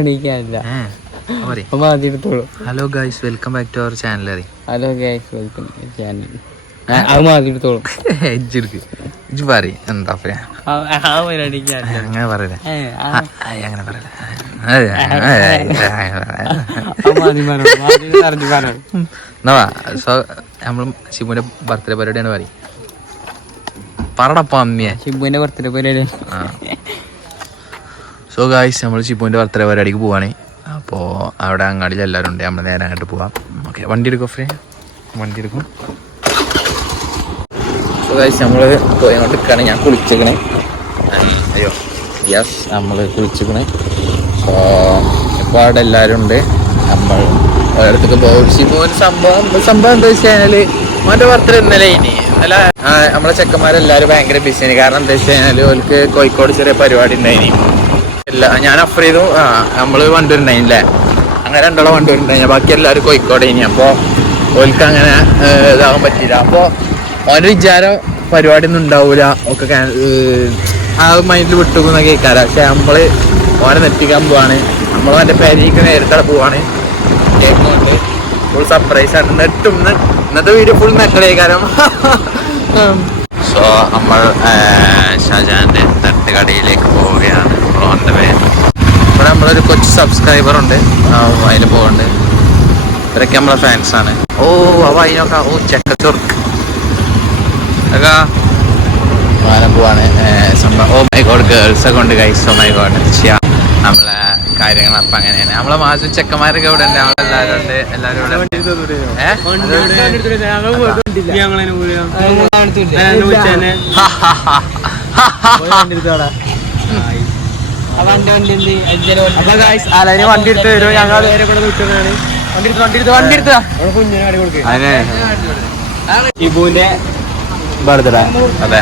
എണീക്കാനില്ല. Hello guys, welcome back to our channel. Hello guys, welcome channel. അത് മാതി എടുത്തോളൂ. ഇജ്ജ് പറയും എന്താ പറയാ, അങ്ങനെ പറയലേ, അങ്ങനെ പറയലേ. നമ്മള് ഷിബുവിന്റെ ബർത്ത്ഡേ പരിപാടിയാണ് പറയും. പറടപ്പ അമ്മിയെ ഷിബുവിന്റെ ബർത്ത്ഡേ പരിപാടിയാണ്. സോ ഗായ്സ്, നമ്മൾ ഷിബുവിന്റെ ബർത്ത്ഡേ പരിപാടിക്ക് പോവാണ്. അപ്പോൾ അവിടെ അങ്ങാടിയിൽ എല്ലാവരും ഉണ്ട്. നമ്മൾ നേരെ അങ്ങോട്ട് പോവാം. ഓക്കെ, വണ്ടി എടുക്കും ഫ്രീ, വണ്ടി എടുക്കും. സോ ഗായ്സ്, നമ്മൾ പോയി അങ്ങോട്ട് നിൽക്കുകയാണ്. ഞാൻ കുളിച്ചിക്കണേ. അയ്യോ യെസ്, നമ്മൾ കുളിച്ചിക്കണേ. സോ ഇപ്പോൾ അവിടെ എല്ലാവരും ഉണ്ട്. നമ്മൾ ഒരിടത്തേക്ക് പോകും. ഷിബുവിന് സംഭവം എന്താ വെച്ച് കഴിഞ്ഞാൽ അവൻ്റെ ബർത്ത്ഡേ ഇന്നലെ ഇന്നലെ നമ്മളെ ചെക്കന്മാരെല്ലാവരും ഭയങ്കര ബിസിയാണ്. കാരണം എന്താ വെച്ച് കഴിഞ്ഞാൽ ഓൾക്ക് കോഴിക്കോട് ചെറിയ പരിപാടി ഉണ്ടായിനി. ഇല്ല, ഞാൻ അഫ്രീദു നമ്മൾ വണ്ടൂരുണ്ടായില്ലേ, അങ്ങനെ രണ്ടോളം വണ്ടൂരുണ്ടായി. ബാക്കി എല്ലാവരും കോഴിക്കോട് ഇനി. അപ്പോൾ ഓൾക്ക് അങ്ങനെ ഇതാകാൻ പറ്റിയില്ല. അപ്പോൾ ഓൻ്റെ വിചാരം പരിപാടി ഒന്നും ഉണ്ടാവില്ല, ഒക്കെ ആ മൈൻഡിൽ വിട്ടുപോകുന്ന കേൾക്കാറ്. പക്ഷെ നമ്മൾ ഓനെ നെറ്റിക്കാൻ പോവാണ്. നമ്മൾ അവൻ്റെ പേരേക്ക് നേരത്തെ പോവാണ്. കേൾക്കുന്നുണ്ട്, ഫുൾ സർപ്രൈസ് ആണ്. നെട്ടും ഇന്നത്തെ വീഡിയോ ഫുൾ നെട്ടലേക്കാരം. സോ നമ്മൾ ഷാജാൻ്റെ തട്ടുകടയിലേക്ക് പോവുകയാണ്. ഓൻ്റെ പേര് ഇവിടെ നമ്മളൊരു കൊച്ചു സബ്സ്ക്രൈബർ ഉണ്ട്, അതിന് പോകുന്നുണ്ട്. ഇവരൊക്കെ നമ്മളെ ഫാൻസാണ്. ഓ അവ അതിനൊക്കെ ഓ ചെക്കച്ചൊർക്ക് ഒക്കെ അങ്ങനെ പോവാണ് സംഭവം. ഓ മൈ ഗോഡ്, ഗേൾസൊക്കെ ഉണ്ട് ഗൈസ്. ഓ മൈ ഗോഡ്, ചെയ്യാം നമ്മളെ കാര്യങ്ങൾ. അപ്പം അങ്ങനെയാണ് നമ്മളെ മാസം ചെക്കന്മാരൊക്കെ ഇവിടെ ഉണ്ട്. നമ്മളെല്ലാവരും ഉണ്ട്. എല്ലാവരും ഇവിടെ വണ്ടി എടുത്ത് വരും. ഞങ്ങൾ ഷിബുവിന്റെ ബർത്ത്ഡേ. അതെ,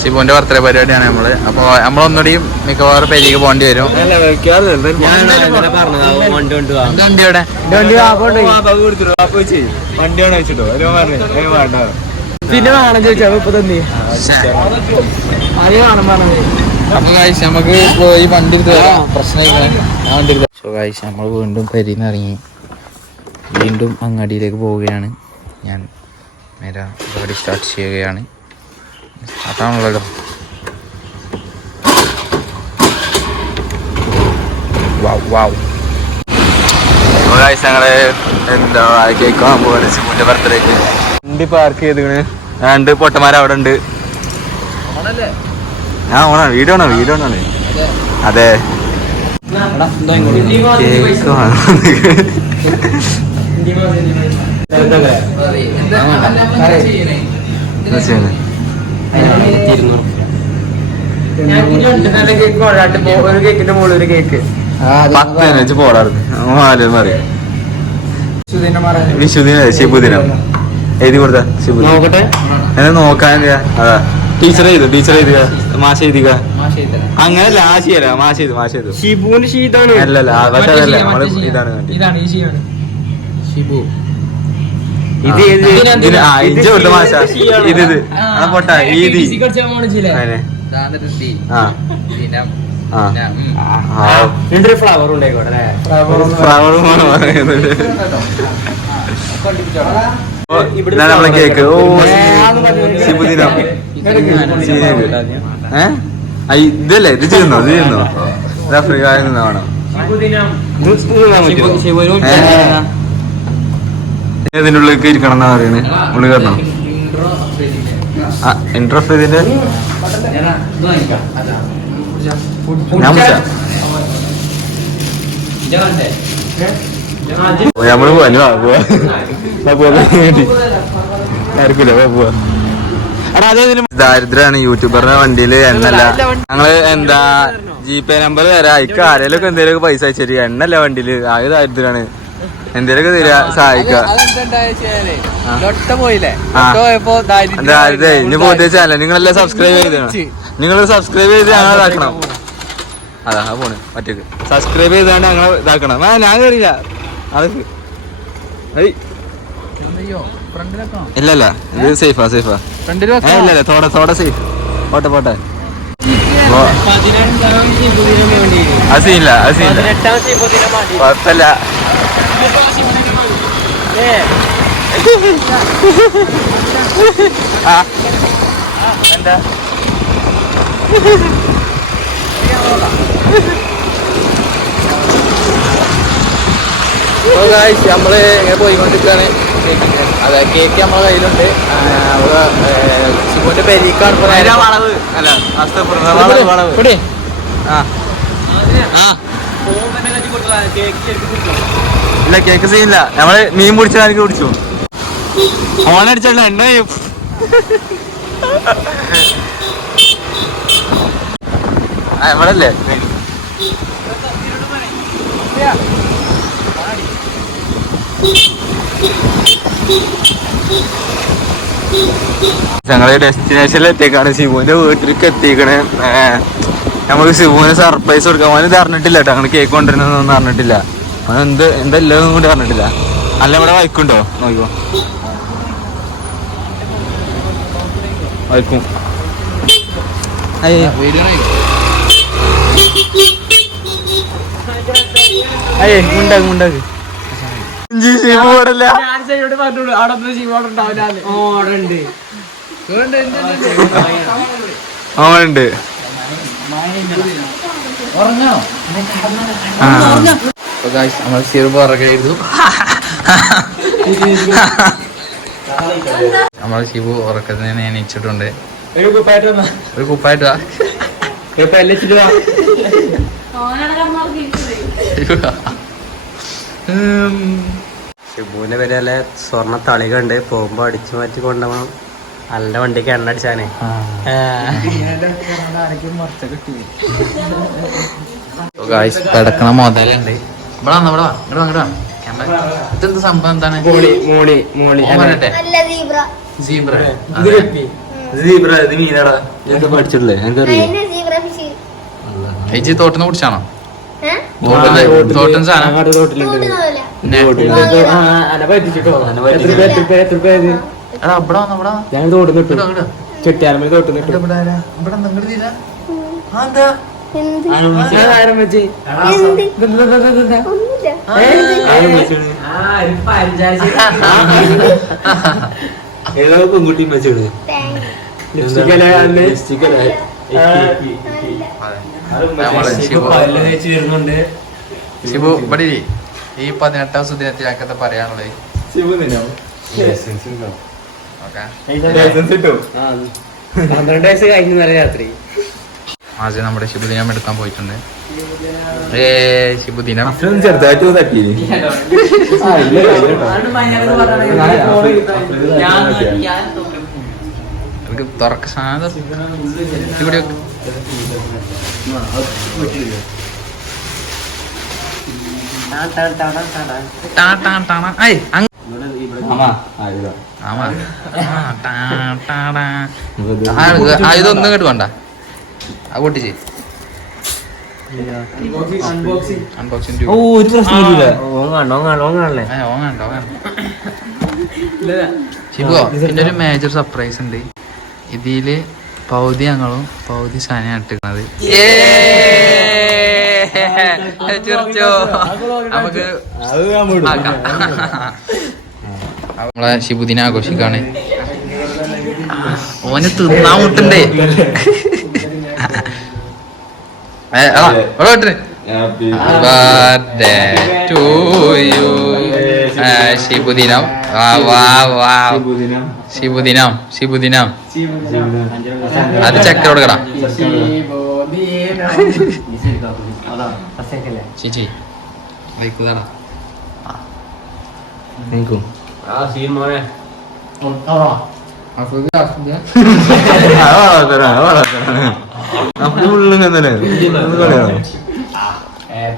ഷിബുവിന്റെ ബർത്ത്ഡേ പരിപാടിയാണ് നമ്മള്. അപ്പൊ നമ്മളൊന്നുകൂടിയും മിക്കവാറും പേരിലേക്ക് പോകേണ്ടി വരും. പിന്നെ വേണം ചോദിച്ചാ ഇപ്പൊ തന്നെ അപ്പൊ കാഴ്ച നമുക്ക് പോയി വണ്ടി എടുത്ത് വരാം. പ്രശ്നമില്ല. സോ കാഴ്ച നമ്മൾ വീണ്ടും പെരിന്ന് ഇറങ്ങി വീണ്ടും അങ്ങാടിയിലേക്ക് പോവുകയാണ്. ഞാൻ നേരെ പരിപാടി സ്റ്റാർട്ട് ചെയ്യുകയാണ്. അതാണല്ലോ ഞങ്ങള് എന്താ കേക്ക് വാങ്ങാൻ പോവാണ് ഷിബുവിന്റെ ബർത്ത്ഡേക്ക്. വണ്ടി പാർക്ക് ചെയ്തിക്കണ്. രണ്ട് പൊട്ടന്മാരവിടെ ഉണ്ട്. ആ ഓണാ, വീഡിയോ ആണ്. അതെ, കേക്ക് വാങ്ങാൻ വിഷുദിനം ശിബുദിനം എഴുതി കൊടുത്ത ശിബുദിനം എന്നെ നോക്കാൻ. അതാ ടീച്ചർ എഴുതുക, മാഷ് എഴുതിക. അങ്ങനല്ല, ആ ചെയ്യല മാഷ് ചെയ്തു ഷിബുവിന് അല്ലല്ല. പക്ഷെ അതല്ല, നമ്മള് ഇതാണ് ഷിബു. ഇത് ഇഞ്ച കൊടുത്ത മാഷ. ഇത് പൊട്ട ഈദി. ഫ്ലവർ ഉണ്ടായിക്കോട്ടെ. നമ്മളെ കേക്ക്. ഓ ശിബുദിനം. ഇതല്ലേ, ഇത് ചെയ്യുന്നോ? ഫ്രീ ആയിരുന്നാണോ? ഇതിന്റെ ഉള്ളിലേക്ക് ഇരിക്കണം എന്നാ പറയണേ. ഉള്ളിൽ കയറണം. ഇൻട്രസ്റ്റ് ഇതിന്റെ നമ്മള് പോവാ. ദാരിദ്രാണ് യൂട്യൂബറിന്റെ വണ്ടിയില് എണ്ണല്ല. ഞങ്ങള് എന്താ ജിപേ നമ്പർ തരാം. അയക്ക് ആരെങ്കിലും എന്തേലും പൈസ അയച്ചു. എണ്ണല്ല വണ്ടിയില്. ആകെ ദാരിദ്രാണ്. എന്തേലൊക്കെ തരാ സഹായിക്കാം. ഇനി പോയ ചാനൽ നിങ്ങളെല്ലാം സബ്സ്ക്രൈബ് ചെയ്ത് ഞങ്ങൾ ഇതാക്കണം. അതാ പോണ് മറ്റേക്ക് സബ്സ്ക്രൈബ് ചെയ്താണ്ട് ഞങ്ങൾ ഇതാക്കണം. ഞാൻ കയറിയില്ല. അതൊക്കെ ഇല്ലല്ല, ഇത് സേഫാ. ഇല്ലല്ല, തോടെ സേഫ്. പോട്ടെ അസീല്ല കുഴപ്പമില്ല. എന്താ നമ്മള് ഇങ്ങനെ പോയിക്കൊണ്ടിരിക്കുകയാണ്. അതെ, കേക്ക് നമ്മളെ കയ്യിലുണ്ട്. ശിവന്റെ പെരീക്കാണ് ഇല്ല, കേക്ക് സീനില്ല. നമ്മള് മീൻ പിടിച്ച എനിക്ക് കുടിച്ചു. ഓണടിച്ചല്ല എണ്ണ നമ്മളല്ലേ ഞങ്ങള് ഡെസ്റ്റിനേഷനിൽ എത്തിയേക്കാണ്. ശിവുവിന്റെ വീട്ടിലേക്ക് എത്തിക്കണേ. നമുക്ക് ശിവുവിന് സർപ്രൈസ് കൊടുക്കാം. അവന് ഇത് അറിഞ്ഞിട്ടില്ല കേട്ടോ, അങ്ങനെ കേക്ക് കൊണ്ടുവരുന്നൊന്നും അറിഞ്ഞിട്ടില്ല. അവൻ എന്തെല്ലാം കൂടി അറിഞ്ഞിട്ടില്ല. അല്ല ഇവിടെ വൈക്കുണ്ടോ നോക്കിക്കോ, വൈക്കും. ഉണ്ടാകും അവനുണ്ട്. നമ്മൾ സിറുപ്പ് ഉറക്കായിരുന്നു. നമ്മളെ ശിവു ഉറക്കത്തിന് എണീച്ചിട്ടുണ്ട്. ഒരു കുപ്പായിട്ട് വാ. ഷിബുവിന്റെ പേര് നല്ല സ്വർണ്ണ തളികണ്ട്. പോകുമ്പോ അടിച്ചു മാറ്റി കൊണ്ടുപോകണം. നല്ല വണ്ടിക്ക് എണ്ണ അടിച്ചാനേ. കിടക്കണ മുതലുണ്ട്. ഇതെന്ത് സംഭവം എന്താണ്? പഠിച്ചിട്ടില്ലേ? ചേച്ചി തോട്ടിന്ന് കുടിച്ചാണോ? തോട്ടിന് സാധനം ഞാൻ തോട്ടുന്നിട്ടു. ചെട്ടിയാർമ തോട്ടുന്നിട്ടു. പെൺകുട്ടി വെച്ചോട് ശിവു ഇവിടെ ഈ 18ാം സുദിനത്തിൽ ഞങ്ങൾക്കത് പറയാനുള്ളത്. 12 വയസ്സ് കഴിഞ്ഞ രാത്രി ആദ്യം നമ്മുടെ ശുഭദിനം എടുക്കാൻ പോയിട്ടുണ്ട്. ശുഭദിനം ചെറുതായിട്ട് തട്ടി. എനിക്ക് തുറക്ക സാധനം ഇവിടെ ഇതൊന്നും കേട്ട് വേണ്ട. ആ പൊട്ടിച്ച് അൺബോക്സിംഗ് ശിവോ. പിന്നെ ഒരു മേജർ സർപ്രൈസ് ഉണ്ട്. ഇതില് പൗതി ഞങ്ങളും പൗതി സാധനം ഇട്ടിരിക്കണത്. നമുക്ക് നമ്മളെ ശിബുദിനെ ആഘോഷിക്കാണ്. ഓന് തിന്നാൻ മുട്ടുണ്ടേ. ശിബുദിനം. ശിബുദിനം ശിബുദിനം. അത് ചക്കര കൊടുക്കടാ ചേച്ചി. വൈക്കുതാടാ എനിക്കും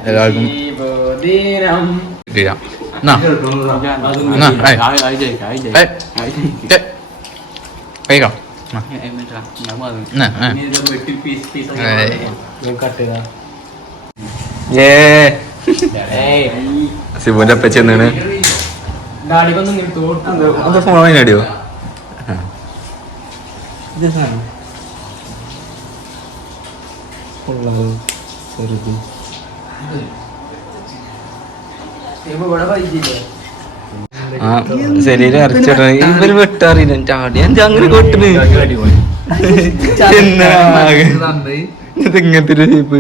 എല്ലാവർക്കും കഴിക്കാം. ശിവന്റെ അപ്പ ചെന്നാണ് ഫോൺ അടിയോ. ശരീരം അരച്ചിട ഇവര് വെട്ടറിയില്ല ചാടി അങ്ങനെ കൊട്ടിന് ഇങ്ങനത്തെ ഒരു ഷേപ്പ്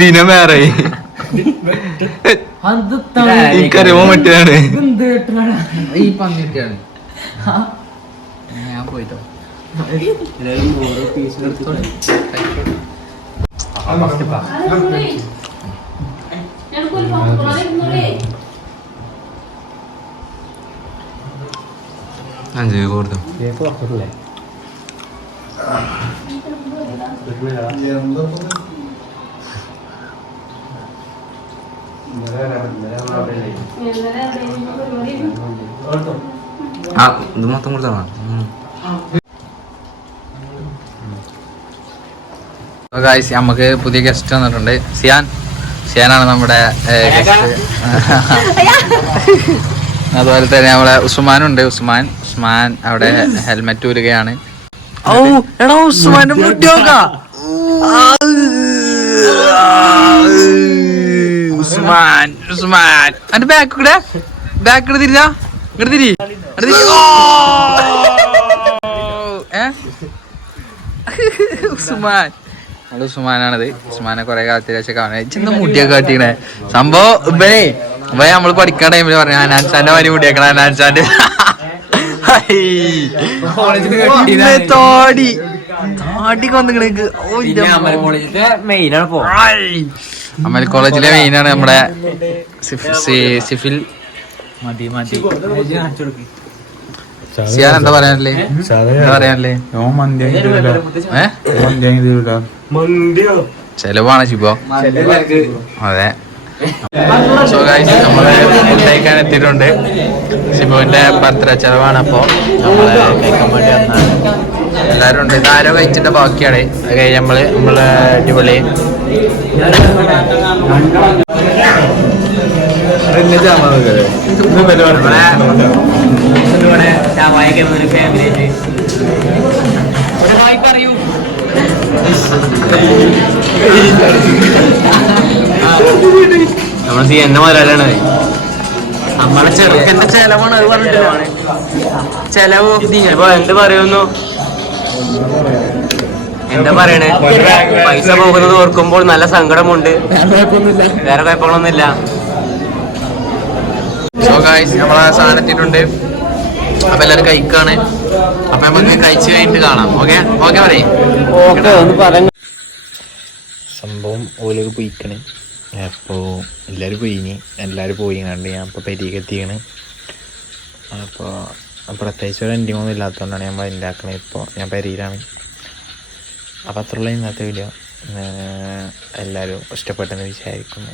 ദിനം വേറെ എനിക്കറിയാൻ പറ്റിയാണ് ഈ പന്നിട്ടാണ് ഞാൻ പോയിട്ടോ അഞ്ച് കൊടുത്തു ആ ഇത് മൊത്തം കൊടുത്താ ഗായ്സ് നമുക്ക് പുതിയ ഗസ്റ്റ് വന്നിട്ടുണ്ട് സിയാനാണ് നമ്മുടെ ഗസ്റ്റ് അതുപോലെ തന്നെ നമ്മളെ ഉസ്മാനുണ്ട് ഉസ്മാൻ അവിടെ ഹെൽമെറ്റ് ഊരുകയാണ് ഓ എടാ ഉസ്മാന്റെ മുട്ടിയോക്കാ ഉസ്മാൻ എന്റെ ബാക്ക് തിരിഞ്ഞ ഇങ്ങോട്ട് തിരി ഉസ്മാനാണത്. ഉസ്മാനെ കൊറേ കാലത്തിന് ശേഷം കാണാൻ ചെന്ന മുടിയൊക്കെ കാട്ടിക്കണേ സംഭവം ഇവനെ നമ്മള് പഠിക്കാൻ ടൈമില് പറഞ്ഞു അനാൻസാന്റെ മാതിരി മുടിയേക്കണ അനാൻസാന്റെ അമൽ കോളേജിലെ മെയിനാണ് നമ്മുടെ സിഫിൽ. സിയാൻ എന്താ പറയാനല്ലേ ചെലവാണ് ശിബോ. അതെ നമ്മള് ഫുഡ് കഴിക്കാൻ എത്തിയിട്ടുണ്ട്. ശിബുവിന്റെ ബർത്ത്ഡേ ചെലവാണ്. അപ്പൊ നമ്മള് കഴിക്കാൻ വേണ്ടി വന്നാണ്. എല്ലാരും ഉണ്ട്. ഇതാരോ കഴിച്ചിട്ട് ബാക്കിയാണ്. അത് കഴിഞ്ഞ് നമ്മള് അടിപൊളി നമ്മള് എന്നെ മുതലാണ്. നമ്മളെ ചെറുക്കന്റെ ചെലവാണ്. അത് പറഞ്ഞിട്ടില്ല ചെലവ് ഇപ്പൊ എന്ത് പറയുന്നു എന്താ പറയണേ. പൈസ പോകുന്നത് ഓർക്കുമ്പോൾ നല്ല സങ്കടമുണ്ട്. വേറെ കുഴപ്പങ്ങളൊന്നുമില്ല. നമ്മളെ സാധനം എത്തിയിട്ടുണ്ട്. അപ്പൊ എല്ലാരും കഴിക്കാണ്. അപ്പൊ നമുക്ക് കഴിച്ചു കഴിഞ്ഞിട്ട് കാണാം. ഓക്കെ പറയും സംഭവം ഓലൊക്കെ പോയിക്കണ്. അപ്പോൾ എല്ലാവരും പോയി കണ്ട് ഞാൻ ഇപ്പോൾ പെരിയൊക്കെ എത്തിക്കണ്. അപ്പോൾ പ്രത്യേകിച്ച് ഒരു എൻഡിങ്ങൊന്നും ഇല്ലാത്തതുകൊണ്ടാണ് ഞാൻ ഉണ്ടാക്കണത്. ഇപ്പോൾ ഞാൻ പെരിയിലാണ്. അപ്പോൾ അത്രയുള്ള ഇന്നത്തെ വീഡിയോ. എല്ലാവരും ഇഷ്ടപ്പെട്ടെന്ന് വിചാരിക്കുന്നു.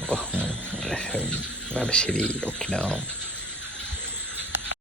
ശരി, ഓക്കെ.